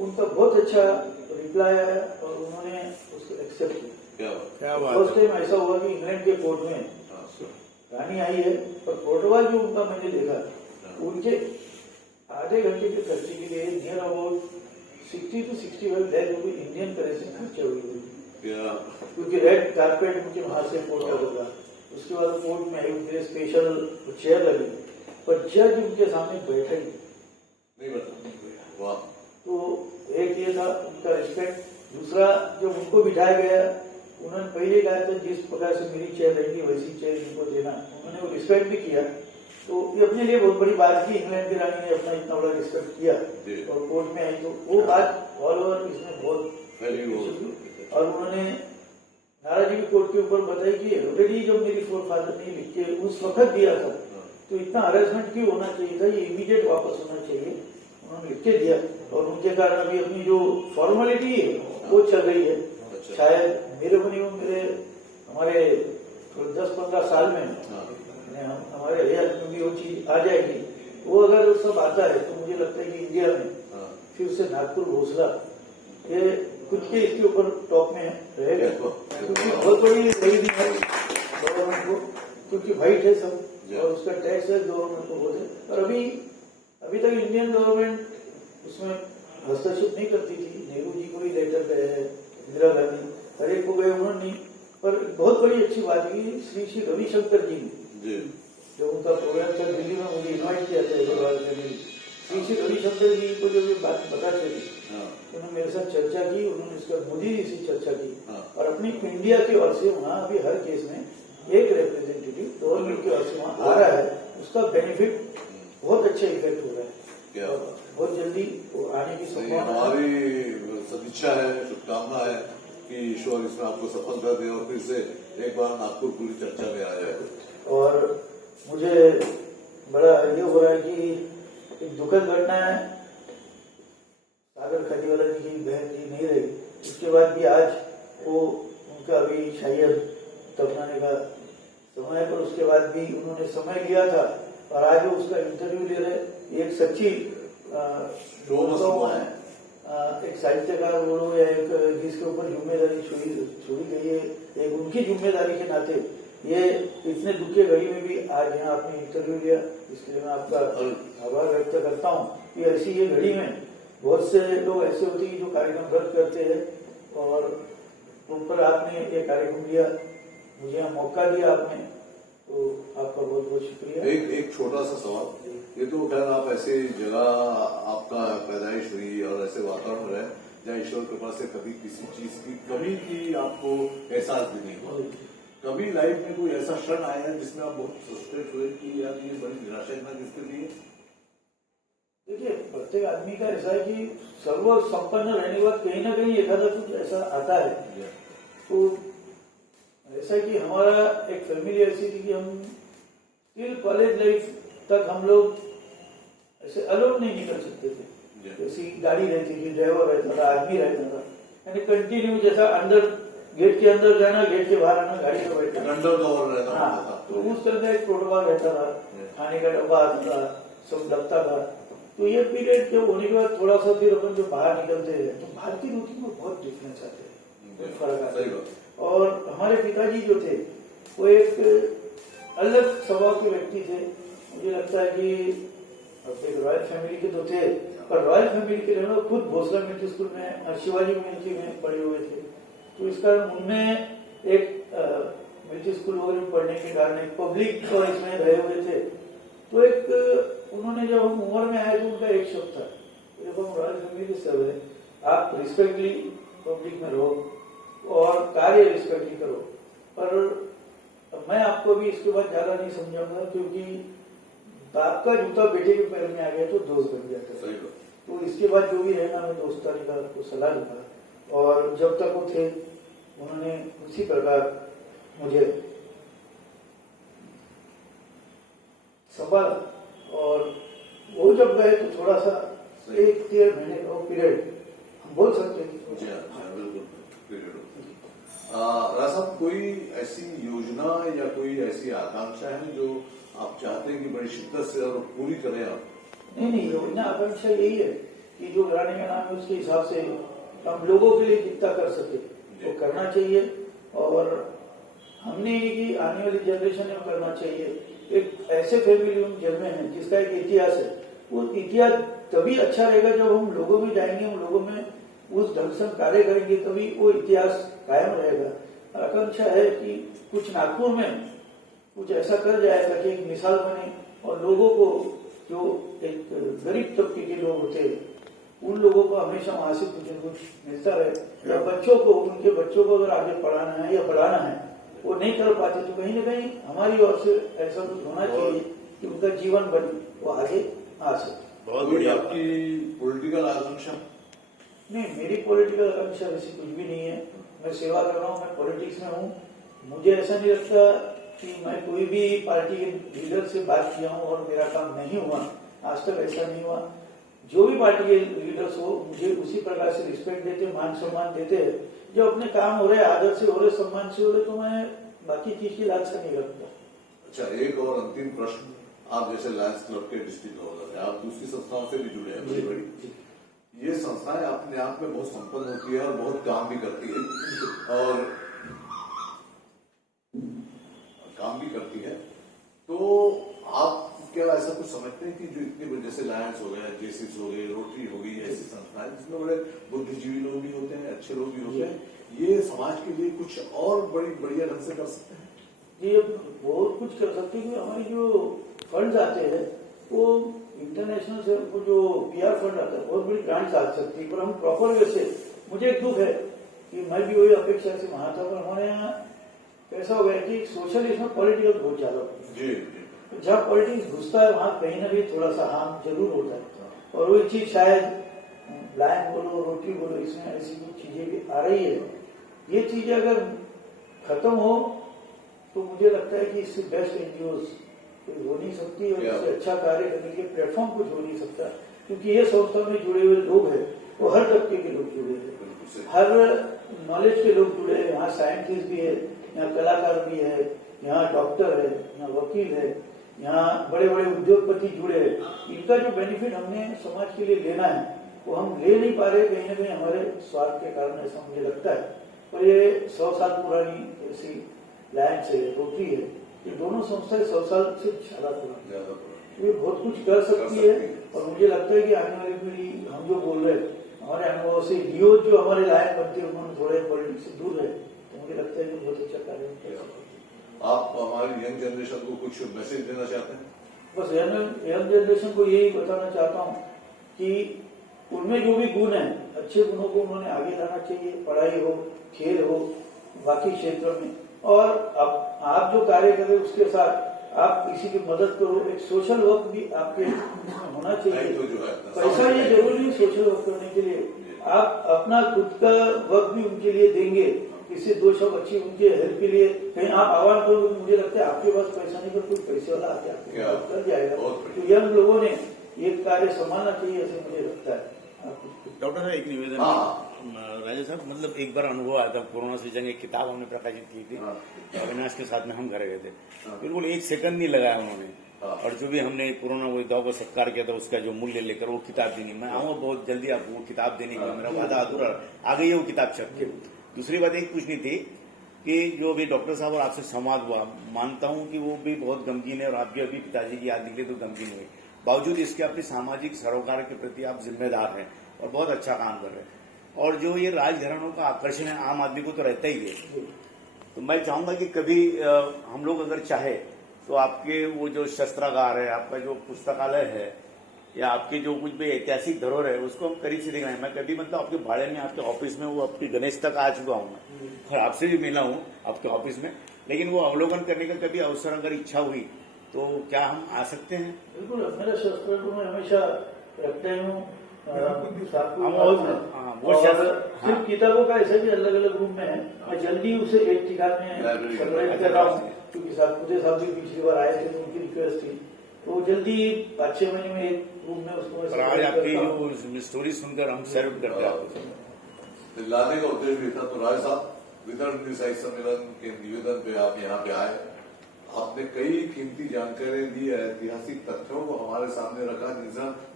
उनका बहुत अच्छा रिप्लाई आया और उन्होंने उसको एक्सेप्ट किया। फर्स्ट टाइम ऐसा हुआ कि इंग्लैंड के कोर्ट में रानी आई है, पर प्रोटोकॉल जो उनका मैंने देखा, उनके आधे घंटे के खर्चे के लिए नियर अबाउट 60 to 65 लाख रुपए इंडियन करेंसी खर्चा हुई है, क्योंकि रेड कारपेट मुझे वहां से कोर्ट का होगा। उसके बाद कोर्ट में आई, उनके स्पेशल चेयर लगी, पर जज उनके सामने बैठे नहीं बता। तो एक ये था उनका रिस्पेक्ट। दूसरा, जब उनको बिठाया गया, उन्होंने पहले कहा था जिस प्रकार से मेरी चेयर रहेगी वैसी चेयर इनको देना, उन्होंने वो रिस्पेक्ट भी किया। तो ये अपने लिए बहुत बड़ी बात की। इंग्लैंड की रानी ने अपना इतना बड़ा रिस्पेक्ट किया और कोर्ट में आई, तो वो बात ऑल ओवर इसमें बहुत। और उन्होंने नाराजी भी कोर्ट के ऊपर बताई कि ऑलरेडी जब मेरी 4 फादर ने लिख के उस वक्त दिया था, तो इतना हरेसमेंट क्यों होना चाहिए था, ये इमीडिएट वापस होना चाहिए। उन्होंने लिख के दिया और उनके कारण अभी अपनी जो फॉर्मेलिटी है वो चल रही है। शायद मेरे बनी हमारे 10-15 साल में यानी हमारे हरियाणा में भी वो चीज आ जाएगी। वो अगर सब आता है तो मुझे लगता है कि इंडिया में फिर से नागपुर घोषला ये कुछ के इसके ऊपर टॉप में रहेगा, क्योंकि बहुत बड़ी रही नहीं है गवर्नमेंट को, क्योंकि वाइट है सब और उसका टैक्स है गवर्नमेंट को बहुत है। पर अभी तक इंडियन गवर्नमेंट उसमें हस्तक्षेप नहीं करती थी। नेहरू जी को भी लेटर गए हैं, इंदिरा गांधी हर एक को गए, उन्होंने नहीं। पर बहुत बड़ी अच्छी बात की श्री रविशंकर जी ने, जब उनका प्रोग्राम था दिल्ली में, मुझे इन्वाइट किया था श्री रविशंकर जी को जब ये बात बता चली उन्होंने मेरे साथ चर्चा की, उन्होंने इसका मोदी जी से चर्चा की और अपनी इंडिया की ओर से वहाँ अभी हर केस में एक रिप्रेजेंटेटिव गवर्नमेंट की ओर से वहाँ आ रहा है, उसका बेनिफिट बहुत अच्छा इफेक्ट हो रहा है। बहुत जल्दी वो आने की संभावना। हमारी सदिच्छा है, शुभकामना है कि ईश्वर इसमें आपको सफलता दे और फिर से एक बार नागपुर पूरी चर्चा में आ जाए। और मुझे बड़ा ये हो रहा है कि एक दुखद घटना है, सागर खलीवाला जी की बहन जी नहीं रही, उसके बाद भी आज वो उनका अभी शायद दफनाने का समय है, पर उसके बाद भी उन्होंने समय लिया था और आज वो उसका इंटरव्यू ले रहे। एक सच्ची है, एक साहित्यकार बोलो या एक जिसके ऊपर जिम्मेदारी छोड़ी गई है, एक उनकी जिम्मेदारी के नाते ये इतने दुख के घड़ी में भी आज यहाँ आपने इंटरव्यू लिया, इसके लिए मैं आपका आभार व्यक्त करता हूँ कि ऐसी ये घड़ी में बहुत से लोग ऐसे होते हैं जो कार्यक्रम रद्द करते हैं और उन पर आपने ये कार्यक्रम लिया, मुझे यहाँ मौका दिया आपने, तो आपका बहुत बहुत शुक्रिया। एक छोटा सा सवाल, ये तो खैर आप ऐसे जगह आपका पैदाइश हुई और ऐसे वातावरण रहे जहाँ ईश्वर कृपा से कभी किसी चीज की कमी की आपको एहसास भी नहीं हुआ। कभी लाइफ में कोई ऐसा क्षण आया जिसमें आप बहुत फ्रस्ट्रेट हुए कि यार ये बड़ी निराशाजनक स्थिति है? देखिए, प्रत्येक आदमी का ऐसा है कि सर्व संपन्न रहने के बाद कहीं ना कहीं एखादा कुछ ऐसा आता है। तो ऐसा कि हमारा एक फैमिली ऐसी थी कि हम स्टिल कॉलेज लाइफ तक हम लोग ऐसे अलोन नहीं निकल सकते थे। ऐसी गाड़ी रहती थी, ड्राइवर रहता था, आदमी रहता था, यानी कंटिन्यू जैसा अंदर गेट के अंदर जाना, गेट के बाहर आना, गाड़ी में बैठना, तो उस तरह का एक प्रोटोकॉल रहता था। खाने का डब्बा आता था, सब लगता था। तो ये पीरियड जब होने के बाद थोड़ा सा फिर अपन जो बाहर निकलते हैं तो बाहर की रूटीन में बहुत डिफरेंस आते हैं, फर्क आता है। और हमारे पिताजी जो थे वो एक अलग स्वभाव के व्यक्ति थे। मुझे लगता है कि अब एक रॉयल फैमिली के तो थे, पर रॉयल फैमिली के लोग खुद भोसला मिलिट्री स्कूल में, शिवाजी मिलिट्री में पढ़े हुए थे। तो इस कारण उनमें एक मिलिट्री स्कूल वगैरह में पढ़ने के कारण एक पब्लिक और इसमें रहे हुए थे। तो एक उन्होंने जब हम उम्र में आए तो उनका एक शब्द था, देखो हम रॉयल फैमिली के सब है, आप रिस्पेक्टली पब्लिक में रहो और कार्य रिस्पेक्टली करो। पर मैं आपको भी इसके बाद ज्यादा नहीं समझाऊंगा, क्योंकि बाप का जूता बेटे के पैर में आ गया तो दोस्त बन जाता है। तो इसके बाद जो भी रहना मैं दोस्तानी का आपको सलाह दूंगा। और जब तक वो थे उन्होंने उसी प्रकार मुझे संभाला, और वो जब गए तो थोड़ा सा 1-1.5 महीने का पीरियड हम बोल सकते हैं। रासाब, कोई ऐसी योजना या कोई ऐसी आकांक्षा है जो आप चाहते हैं कि बड़ी शिद्दत से और पूरी करें आप? नहीं, योजना आकांक्षा यही है कि जो घराने का नाम है उसके हिसाब से हम लोगों के लिए जितना कर सके वो करना चाहिए, और हमने ये कि आने वाली जनरेशन में करना चाहिए। एक ऐसे फैमिली हम जन्मे हैं जिसका एक इतिहास है, वो इतिहास तभी अच्छा रहेगा जब हम लोगों में जाएंगे, उन लोगों में उस ढंग से कार्य करेंगे, तभी वो इतिहास कायम रहेगा। आकांक्षा है कि कुछ नागपुर में कुछ ऐसा कर जाए ताकि एक मिसाल बने और लोगों को, जो एक गरीब तबके के लोग होते हैं, उन लोगों को हमेशा वहां से कुछ न कुछ मिलता रहे। या बच्चों को, उनके बच्चों को अगर आगे पढ़ाना है या बढ़ाना है, वो नहीं कर पाते तो कहीं न कहीं हमारी ओर से ऐसा कुछ होना चाहिए कि उनका जीवन बने, वो आगे आ सके। बहुत बढ़िया। आपकी पॉलिटिकल आकांक्षा? नहीं, मेरी पॉलिटिकल आकांक्षा वैसी कुछ भी नहीं है। मैं सेवा कर रहा हूँ, मैं पॉलिटिक्स में हूँ। मुझे ऐसा नहीं लगता कि मैं कोई भी पार्टी के लीडर से बात किया हूँ और मेरा काम नहीं हुआ, आज तक ऐसा नहीं हुआ। जो भी पार्टी के लीडर्स हो मुझे उसी प्रकार से रिस्पेक्ट देते, मान सम्मान देते हैं। जो अपने काम हो रहे, आदर से हो रहे, सम्मान से हो रहे, तो मैं बाकी चीज की लालसा नहीं रखता। अच्छा, एक और अंतिम प्रश्न। आप जैसे लायंस क्लब के डिस्ट्रिक्ट ऑर्डर है, आप दूसरी संस्थाओं से भी जुड़े हैं बड़ी बड़ी। ये संस्थाएं अपने आप में बहुत संपन्न होती है और बहुत काम भी करती है, तो आप क्या ऐसा कुछ समझते हैं कि जो इतने जैसे लायंस हो गए, जेसीस हो गए, रोटरी हो गई, ऐसी संस्थाएं जिसमें बड़े बुद्धिजीवी लोग भी होते हैं, अच्छे लोग भी होते हैं, ये समाज के लिए कुछ और बढ़िया ढंग से कर सकते हैं? जी, अब बहुत कुछ कर सकते हैं। हमारे जो फंड्स आते हैं वो इंटरनेशनल से, वो जो पीआर फंड आता है बहुत बड़ी ग्रांट्स आ सकती है, पर हम प्रॉपर वे से, मुझे एक दुख है कि मैं भी वही अपेक्षा से वहां था, पर हमारे यहाँ ऐसा हो गया कि सोशल इसमें पॉलिटिकल बहुत ज्यादा होता है। जहाँ पॉलिटिक्स घुसता है वहां कहीं ना कहीं थोड़ा सा हार्म जरूर होता है, और वही चीज शायद ब्लैक बोलो, रोटी बोलो, इसमें ऐसी कुछ चीजें भी आ रही है। ये चीजें अगर खत्म हो तो मुझे लगता है कि इससे बेस्ट एनजीओ कोई हो नहीं सकती, और इससे अच्छा कार्य करने के प्लेटफॉर्म कुछ हो नहीं सकता, क्योंकि ये संस्था में जुड़े हुए लोग हैं वो हर तबके के लोग जुड़े हैं, हर नॉलेज के लोग जुड़े हैं। यहाँ साइंटिस्ट भी है, यहाँ कलाकार भी है, यहाँ डॉक्टर है, यहाँ वकील है, यहाँ बड़े बड़े उद्योगपति जुड़े हैं। इनका जो बेनिफिट हमने समाज के लिए लेना है वो हम ले नहीं पा रहे, कहीं ना कहीं हमारे स्वार्थ के कारण, ऐसा मुझे लगता है। और ये 100 साल पुरानी ऐसी लायंस है, रोटरी है, ये दोनों संस्थाएं 100 साल से ज्यादा पुरानी, ये बहुत कुछ कर सकती है। और मुझे लगता है कि आने वाली पीढ़ी, हम जो बोल रहे हैं हमारे अनुभव से, लियो जो हमारे लायक बनते हैं उन्होंने थोड़े पॉलिटिक्स से दूर रहे, तो मुझे लगता है कि बहुत अच्छा कार्य कर सकते हैं। आप हमारी यंग जनरेशन को कुछ मैसेज देना चाहते हैं? बस यंग जनरेशन को यही बताना चाहता हूँ कि उनमें जो भी गुण है, अच्छे गुणों को उन्होंने आगे लाना चाहिए, पढ़ाई हो, खेल हो, बाकी क्षेत्रों में। और आप जो कार्य करें उसके साथ आप किसी की मदद करो, एक सोशल वर्क भी आपके होना चाहिए। पैसा ये जरूरी नहीं सोशल वर्क करने के लिए, आप अपना खुद का वर्क भी उनके लिए देंगे, इससे 2 शब्द अच्छी उनके हेल्प के लिए कहीं आप आह्वान करोगे तो मुझे लगता है आपके पास पैसा नहीं, पर कोई पैसे वाला आके आपकी मदद कर जाएगा। तो यंग लोगों ने ये कार्य संभालना चाहिए, ऐसे मुझे लगता है। डॉक्टर साहब, एक निवेदन राजा साहब, मतलब एक बार अनुभव आया था, कोरोना से जंग एक किताब हमने प्रकाशित की थी, अविनाश के साथ में हम घर गए थे, बिल्कुल 1 सेकंड नहीं लगाया उन्होंने, और जो भी हमने कोरोना योद्धाओं को सत्कार किया था उसका जो मूल्य लेकर वो किताब देनी, मैं आऊंगा बहुत जल्दी आपको वो किताब देने का मेरा वादा अधूरा आ गई है वो किताब छप के। दूसरी बात एक पूछनी थी कि जो अभी डॉक्टर साहब और आपसे संवाद हुआ, मानता हूं कि वो भी बहुत गमगीन है, और आप भी अभी पिताजी की याद निकले तो गमगीन हुए, बावजूद इसके अपने सामाजिक सरोकार के प्रति आप जिम्मेदार हैं और बहुत अच्छा काम कर रहे हैं। और जो ये राजघरानों का आकर्षण है आम आदमी को तो रहता ही है, तो मैं चाहूंगा कि कभी हम लोग अगर चाहे तो आपके वो जो शस्त्रागार है, आपका जो पुस्तकालय है, या आपके जो कुछ भी ऐतिहासिक धरोहर है उसको हम करीब से दिखाएं। मैं कभी मतलब आपके भाड़े में, आपके ऑफिस में, वो आपके गणेश तक आ चुका हूँ मैं, और आपसे भी मिला हूँ आपके ऑफिस में, लेकिन वो अवलोकन करने का कभी अवसर अगर इच्छा हुई तो क्या हम आ सकते हैं? बिल्कुल, मेरा शस्त्र मैं हमेशा रखते हूँ, सिर्फ किताबों का ऐसे भी अलग अलग रूम में है। मैं जल्दी उसे एक ठिकाने में संग्रहित कर रहा हूँ, क्योंकि खुदे साहब भी पिछली बार आए थे तो उनकी रिक्वेस्ट थी, तो जल्दी 5-6 महीने में एक रूम में उसको। आज आपकी स्टोरी सुनकर हम सर्व करते हैं। लाने का उद्देश्य भी था। तो राय साहब, विदर्भ साहित्य सम्मेलन के निवेदन पे आप यहाँ पे आए, आपने कई कीमती जानकारी दी, ऐतिहासिक तथ्यों को हमारे सामने रखा,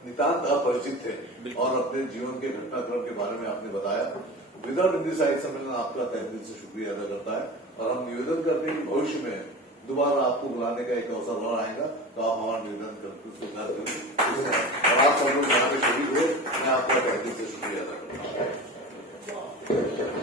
नितांत अपरिचित थे, और अपने जीवन के घटनाक्रम के बारे में आपने बताया। विदर्भ हिंदी साहित्य सम्मेलन आपका तहे दिल से शुक्रिया अदा करता है, और हम निवेदन करते हैं कि भविष्य में दोबारा आपको बुलाने का एक अवसर और आएगा तो आप हमारा निवेदन करके स्वीकार करेंगे, और आप सब लोग यहाँ पे शरीक हुए, मैं आपका तहे दिल से शुक्रिया अदा करता हूँ।